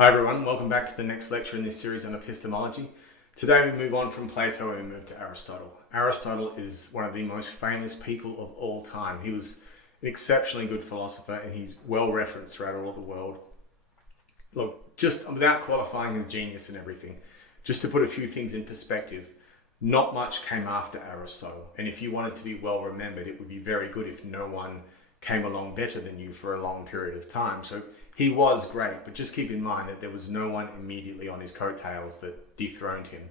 Hi everyone, welcome back to the next lecture in this series on epistemology. Today we move on from Plato and we move to Aristotle. Aristotle is one of the most famous people of all time. He was an exceptionally good philosopher and he's well referenced throughout all of the world. Look, just without qualifying his genius and everything, just to put a few things in perspective, not much came after Aristotle. And if you wanted to be well remembered, it would be very good if no one came along better than you for a long period of time. So he was great, but just keep in mind that there was no one immediately on his coattails that dethroned him.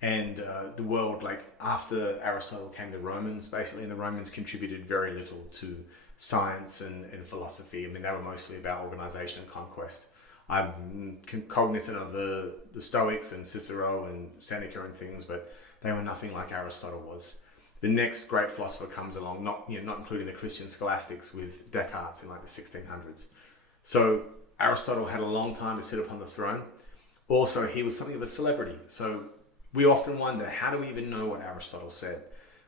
And the world, like after Aristotle came the Romans, basically, and the Romans contributed very little to science and philosophy. I mean, they were mostly about organization and conquest. I'm cognizant of the Stoics and Cicero and Seneca and things, but they were nothing like Aristotle was. The next great philosopher comes along, not including the Christian scholastics, with Descartes in like the 1600s. So Aristotle had a long time to sit upon the throne. Also, he was something of a celebrity. So we often wonder, how do we even know what Aristotle said?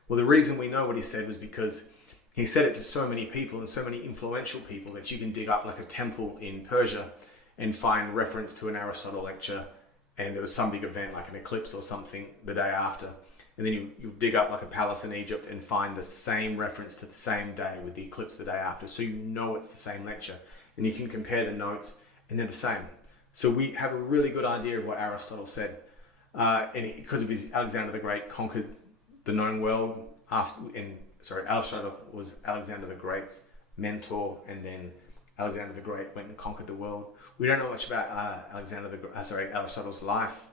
Well, the reason we know what he said was because he said it to so many people and so many influential people that you can dig up like a temple in Persia and find reference to an Aristotle lecture, and there was some big event like an eclipse or something the day after. And then you dig up like a palace in Egypt and find the same reference to the same day with the eclipse the day after. So you know it's the same lecture. And you can compare the notes and they're the same. So we have a really good idea of what Aristotle said. And because of his Alexander the Great conquered the known world Aristotle was Alexander the Great's mentor, and then Alexander the Great went and conquered the world. We don't know much about Aristotle's life.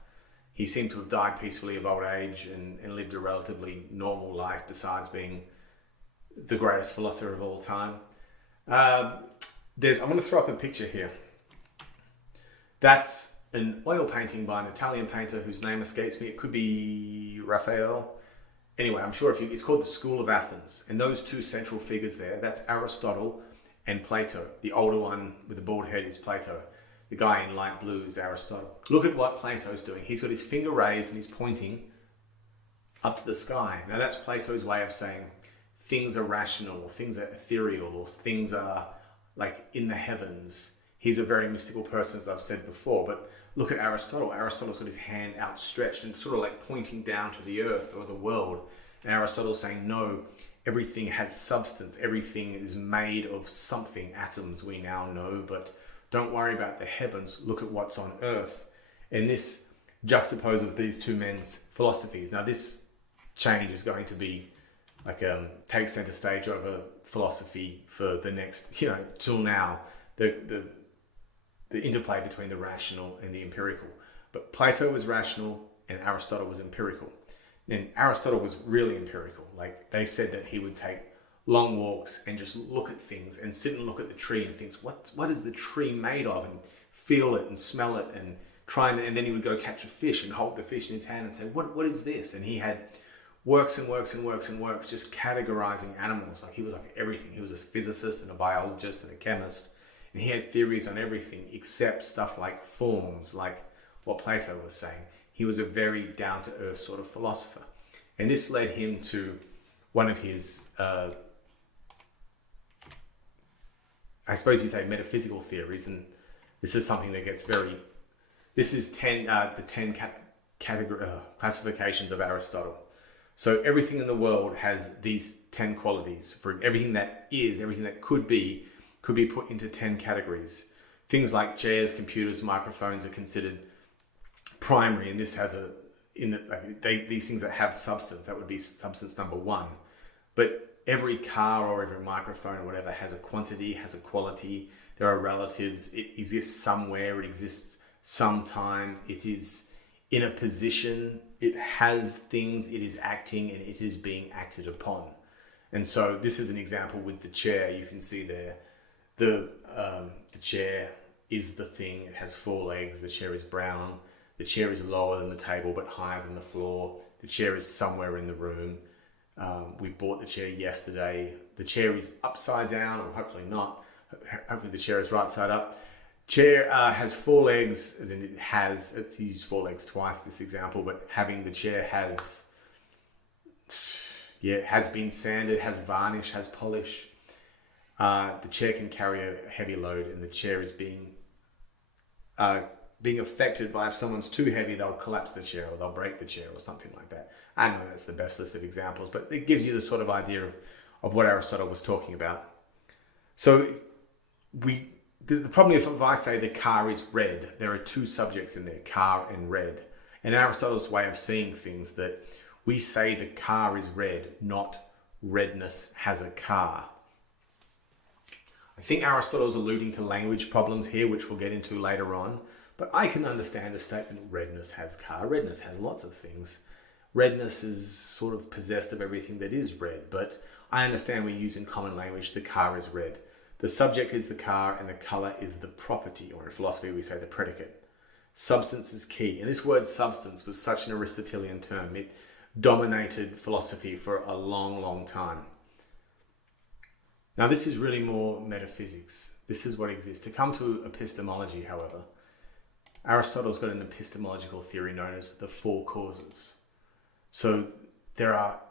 He seemed to have died peacefully of old age and lived a relatively normal life besides being the greatest philosopher of all time. I'm going to throw up a picture here. That's an oil painting by an Italian painter whose name escapes me. It could be Raphael. Anyway, I'm sure it's called the School of Athens. And those two central figures there, that's Aristotle and Plato. The older one with the bald head is Plato. The guy in light blue is Aristotle. Look at what Plato's doing. He's got his finger raised and he's pointing up to the sky. Now that's Plato's way of saying things are rational, or things are ethereal, or things are like in the heavens. He's a very mystical person, as I've said before. But look at Aristotle. Aristotle's got his hand outstretched and sort of like pointing down to the earth or the world. And Aristotle's saying, no, everything has substance. Everything is made of something. Atoms we now know, but don't worry about the heavens, look at what's on earth. And this juxtaposes these two men's philosophies. Now this change is going to be like take center stage over philosophy for the next, till now, the interplay between the rational and the empirical. But Plato was rational and Aristotle was empirical. And Aristotle was really empirical. Like they said that he would take long walks and just look at things and sit and look at the tree and think, what is the tree made of, and feel it and smell it and try, and then he would go catch a fish and hold the fish in his hand and say, what is this? And he had works and works and works and works just categorizing animals. Like he was like everything. He was a physicist and a biologist and a chemist, and he had theories on everything except stuff like forms, like what Plato was saying. He was a very down-to-earth sort of philosopher. And this led him to one of his I suppose you say metaphysical theories, and this is something that gets this is the 10 classifications of Aristotle. So everything in the world has these 10 qualities. For everything that is, everything that could be put into 10 categories. Things like chairs, computers, microphones are considered primary, and this has these things that have substance, that would be substance number 1. But every car or every microphone or whatever has a quantity, has a quality. There are relatives. It exists somewhere. It exists sometime. It is in a position. It has things. It is acting and it is being acted upon. And so this is an example with the chair. You can see there, the chair is the thing. It has 4 legs. The chair is brown. The chair is lower than the table but higher than the floor. The chair is somewhere in the room. We bought the chair yesterday. The chair is upside down, or hopefully not. Hopefully the chair is right side up. Chair has 4 legs, as in it's used 4 legs twice, this example, but having the chair has been sanded, has varnish, has polish. The chair can carry a heavy load, and the chair is being being affected by if someone's too heavy, they'll collapse the chair or they'll break the chair or something like that. I know that's the best list of examples, but it gives you the sort of idea of what Aristotle was talking about. So the problem if I say the car is red, there are two subjects in there, car and red. And Aristotle's way of seeing things that we say the car is red, not redness has a car. I think Aristotle's alluding to language problems here, which we'll get into later on. But I can understand the statement redness has car. Redness has lots of things. Redness is sort of possessed of everything that is red. But I understand we use in common language the car is red. The subject is the car and the colour is the property, or in philosophy we say the predicate. Substance is key. And this word substance was such an Aristotelian term. It dominated philosophy for a long, long time. Now this is really more metaphysics. This is what exists. To come to epistemology, however, Aristotle's got an epistemological theory known as the four causes. So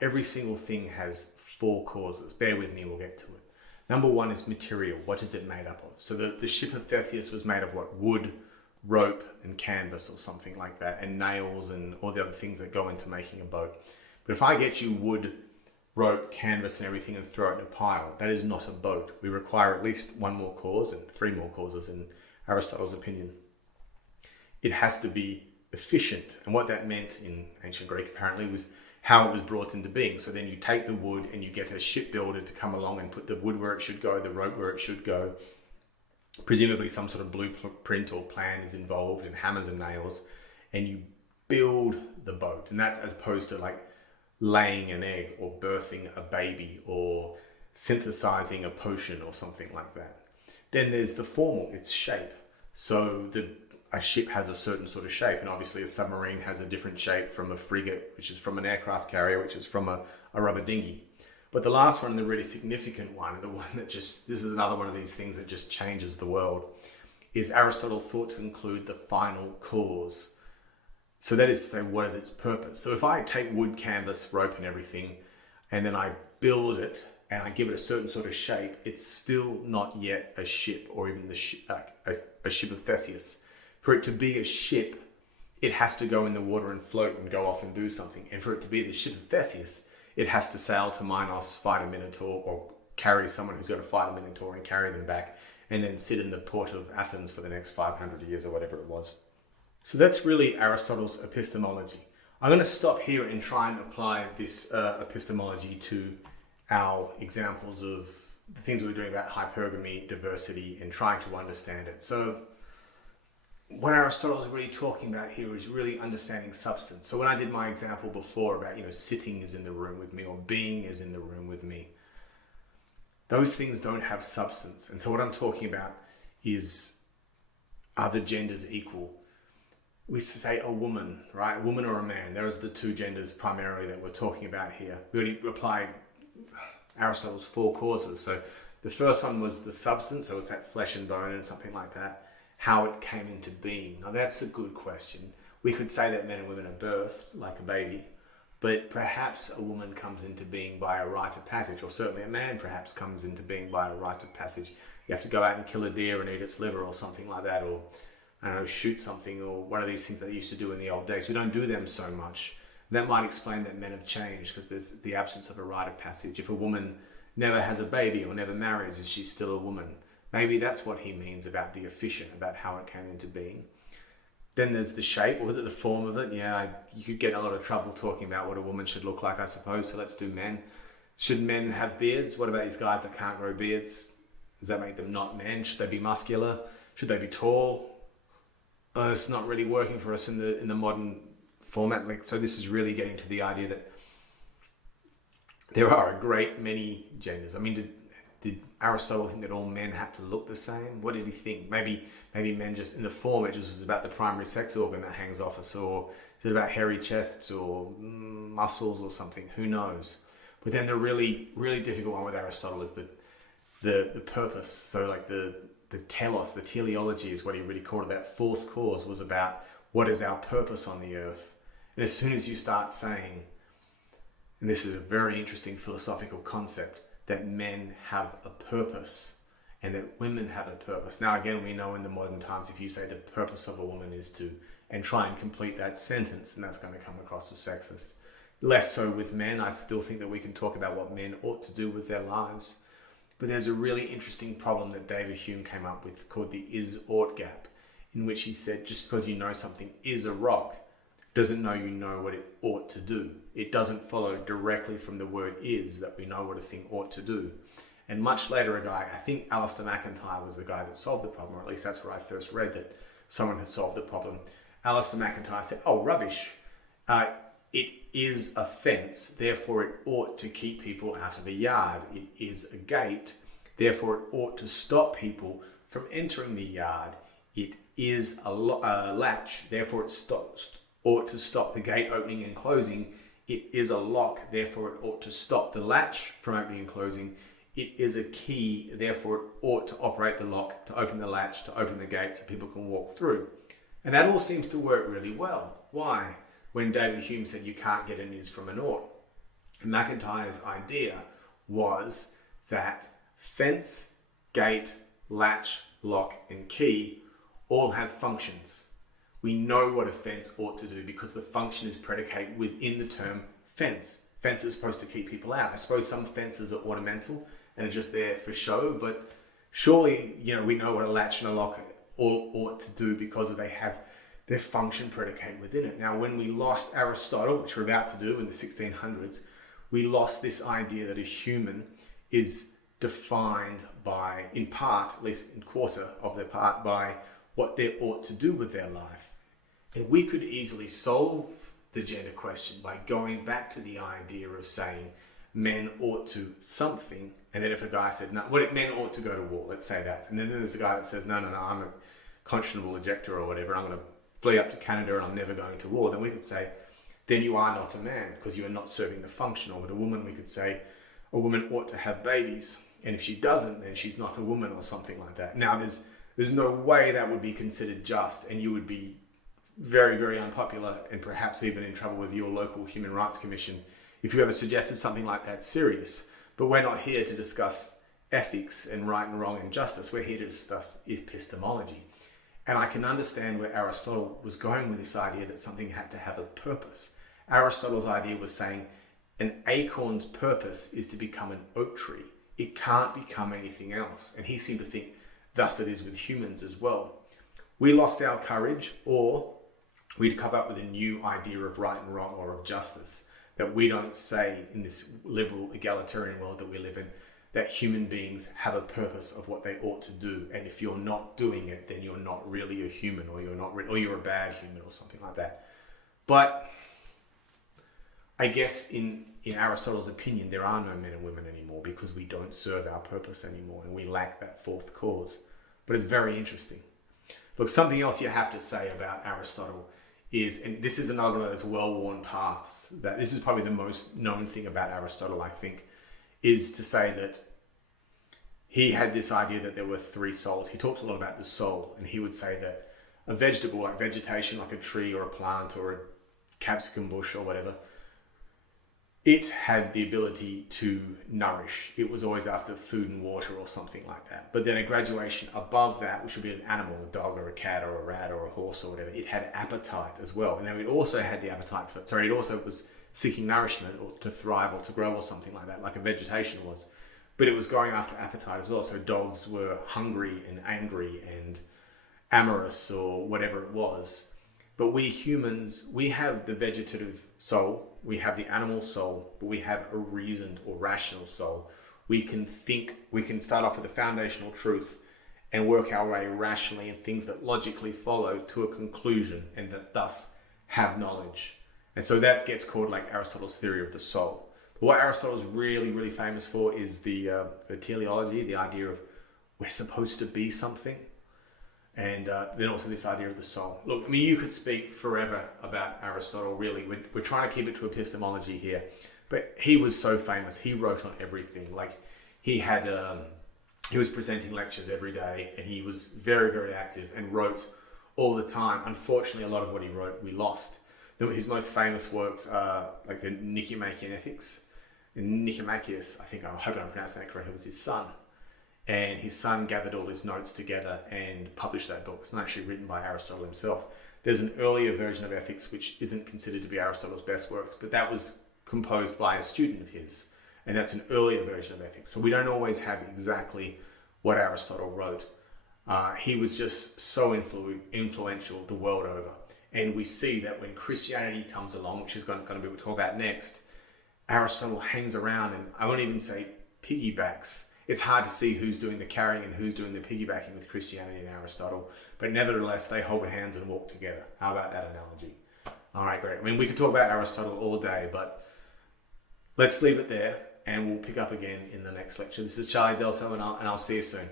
every single thing has four causes. Bear with me, we'll get to it. Number one is material. What is it made up of? So the ship of Theseus was made of what? Wood, rope, and canvas or something like that, and nails and all the other things that go into making a boat. But if I get you wood, rope, canvas, and everything and throw it in a pile, that is not a boat. We require at least one more cause and three more causes in Aristotle's opinion. It has to be efficient. And what that meant in ancient Greek apparently was how it was brought into being. So then you take the wood and you get a shipbuilder to come along and put the wood where it should go, the rope where it should go. Presumably some sort of blueprint or plan is involved and hammers and nails, and you build the boat. And that's as opposed to like laying an egg or birthing a baby or synthesizing a potion or something like that. Then there's the formal, its shape. So a ship has a certain sort of shape, and obviously a submarine has a different shape from a frigate, which is from an aircraft carrier, which is from a rubber dinghy. But the last one, and the really significant one, and the one that this is another one of these things that just changes the world, is Aristotle thought to include the final cause. So that is to say, what is its purpose? So if I take wood, canvas, rope and everything, and then I build it, and I give it a certain sort of shape, it's still not yet a ship, or even a ship of Theseus. For it to be a ship, it has to go in the water and float and go off and do something. And for it to be the ship of Theseus, it has to sail to Minos, fight a minotaur, or carry someone who's got to fight a minotaur and carry them back, and then sit in the port of Athens for the next 500 years or whatever it was. So that's really Aristotle's epistemology. I'm going to stop here and try and apply this epistemology to our examples of the things we were doing about hypergamy, diversity, and trying to understand it. So what Aristotle is really talking about here is really understanding substance. So when I did my example before about, sitting is in the room with me or being is in the room with me, those things don't have substance. And so what I'm talking about is, are the genders equal? We say a woman, right? A woman or a man. Those are the two genders primarily that we're talking about here. We already applied Aristotle's four causes. So the first one was the substance. So it's that flesh and bone and something like that. How it came into being. Now that's a good question. We could say that men and women are birthed like a baby, but perhaps a woman comes into being by a rite of passage, or certainly a man perhaps comes into being by a rite of passage. You have to go out and kill a deer and eat its liver or something like that, or shoot something, or one of these things that they used to do in the old days. We don't do them so much. That might explain that men have changed, because there's the absence of a rite of passage. If a woman never has a baby or never marries, is she still a woman? Maybe that's what he means about the efficient, about how it came into being. Then there's the shape, or was it the form of it? Yeah, you could get in a lot of trouble talking about what a woman should look like, I suppose. So let's do men. Should men have beards? What about these guys that can't grow beards? Does that make them not men? Should they be muscular? Should they be tall? It's not really working for us in the modern format. So this is really getting to the idea that there are a great many genders. I mean, did Aristotle think that all men had to look the same? What did he think? Maybe men just, in the form, it just was about the primary sex organ that hangs off us, or is it about hairy chests or muscles or something? Who knows? But then the really, really difficult one with Aristotle is the purpose. So like the telos, the teleology is what he really called it. That fourth cause was about what is our purpose on the earth. And as soon as you start saying, and this is a very interesting philosophical concept, that men have a purpose and that women have a purpose. Now, again, we know in the modern times, if you say the purpose of a woman is to, and try and complete that sentence, then that's going to come across as sexist. Less so with men. I still think that we can talk about what men ought to do with their lives. But there's a really interesting problem that David Hume came up with called the is-ought gap, in which he said just because you know something is a rock doesn't know you know what it ought to do. It doesn't follow directly from the word is that we know what a thing ought to do. And much later, a guy, I think Alistair McIntyre was the guy that solved the problem, or at least that's where I first read that someone had solved the problem. Alistair McIntyre said, oh, rubbish. It is a fence, therefore it ought to keep people out of a yard. It is a gate, therefore it ought to stop people from entering the yard. It is a latch, therefore it ought to stop the gate opening and closing. It is a lock, therefore it ought to stop the latch from opening and closing. It is a key, therefore it ought to operate the lock, to open the latch, to open the gate so people can walk through. And that all seems to work really well. Why? When David Hume said you can't get an is from an ought. McIntyre's idea was that fence, gate, latch, lock, and key all have functions. We know what a fence ought to do because the function is predicated within the term fence. Fence is supposed to keep people out. I suppose some fences are ornamental and are just there for show, but surely, we know what a latch and a lock all ought to do because they have their function predicated within it. Now, when we lost Aristotle, which we're about to do in the 1600s, we lost this idea that a human is defined by, in part, at least in quarter of their part, by what they ought to do with their life. And we could easily solve the gender question by going back to the idea of saying men ought to something, and then if a guy said, no, men ought to go to war, let's say that. And then there's a guy that says, no, I'm a conscionable ejector or whatever, I'm going to flee up to Canada and I'm never going to war, then we could say, then you are not a man because you are not serving the function. Or with a woman, we could say, a woman ought to have babies, and if she doesn't, then she's not a woman or something like that. Now, there's no way that would be considered just, and you would be very, very unpopular and perhaps even in trouble with your local Human Rights Commission if you ever suggested something like that serious. But we're not here to discuss ethics and right and wrong and justice. We're here to discuss epistemology. And I can understand where Aristotle was going with this idea that something had to have a purpose. Aristotle's idea was saying an acorn's purpose is to become an oak tree. It can't become anything else. And he seemed to think thus it is with humans as well. We lost our courage, or we'd come up with a new idea of right and wrong or of justice, that we don't say in this liberal egalitarian world that we live in that human beings have a purpose of what they ought to do, and if you're not doing it, then you're not really a human, or you're a bad human, or something like that. But I guess in Aristotle's opinion, there are no men and women anymore because we don't serve our purpose anymore, and we lack that fourth cause. But it's very interesting. Look, something else you have to say about Aristotle is, and this is another one of those well-worn paths, that this is probably the most known thing about Aristotle, I think, is to say that he had this idea that there were three souls. He talked a lot about the soul, and he would say that a vegetable, like vegetation, like a tree or a plant or a capsicum bush or whatever, it had the ability to nourish. It was always after food and water or something like that. But then a graduation above that, which would be an animal, a dog or a cat or a rat or a horse or whatever, it had appetite as well. And then it also had the appetite for, it also was seeking nourishment or to thrive or to grow or something like that, like a vegetation was. But it was going after appetite as well. So dogs were hungry and angry and amorous or whatever it was. But we humans, we have the vegetative soul, we have the animal soul, but we have a reasoned or rational soul. We can think, we can start off with a foundational truth and work our way rationally in things that logically follow to a conclusion and that thus have knowledge. And so that gets called like Aristotle's theory of the soul. But what Aristotle's really, really famous for is the teleology, the idea of we're supposed to be something. And then also this idea of the soul. Look, I mean, you could speak forever about Aristotle, really. We're trying to keep it to epistemology here. But he was so famous. He wrote on everything. Like, he was presenting lectures every day, and he was very, very active and wrote all the time. Unfortunately, a lot of what he wrote, we lost. His most famous works are like the Nicomachean Ethics. And Nicomacheus, I hope I'm pronouncing that correctly, was his son. and his son gathered all his notes together and published that book. It's not actually written by Aristotle himself. There's an earlier version of Ethics which isn't considered to be Aristotle's best work, but that was composed by a student of his, and that's an earlier version of Ethics. So we don't always have exactly what Aristotle wrote. He was just so influential the world over. And we see that when Christianity comes along, which is going to be what we'll talk about next, Aristotle hangs around, and I won't even say piggybacks. It's hard to see who's doing the carrying and who's doing the piggybacking with Christianity and Aristotle, but nevertheless, they hold hands and walk together. How about that analogy? All right, great. I mean, we could talk about Aristotle all day, but let's leave it there, and we'll pick up again in the next lecture. This is Charlie Delto, and I'll see you soon.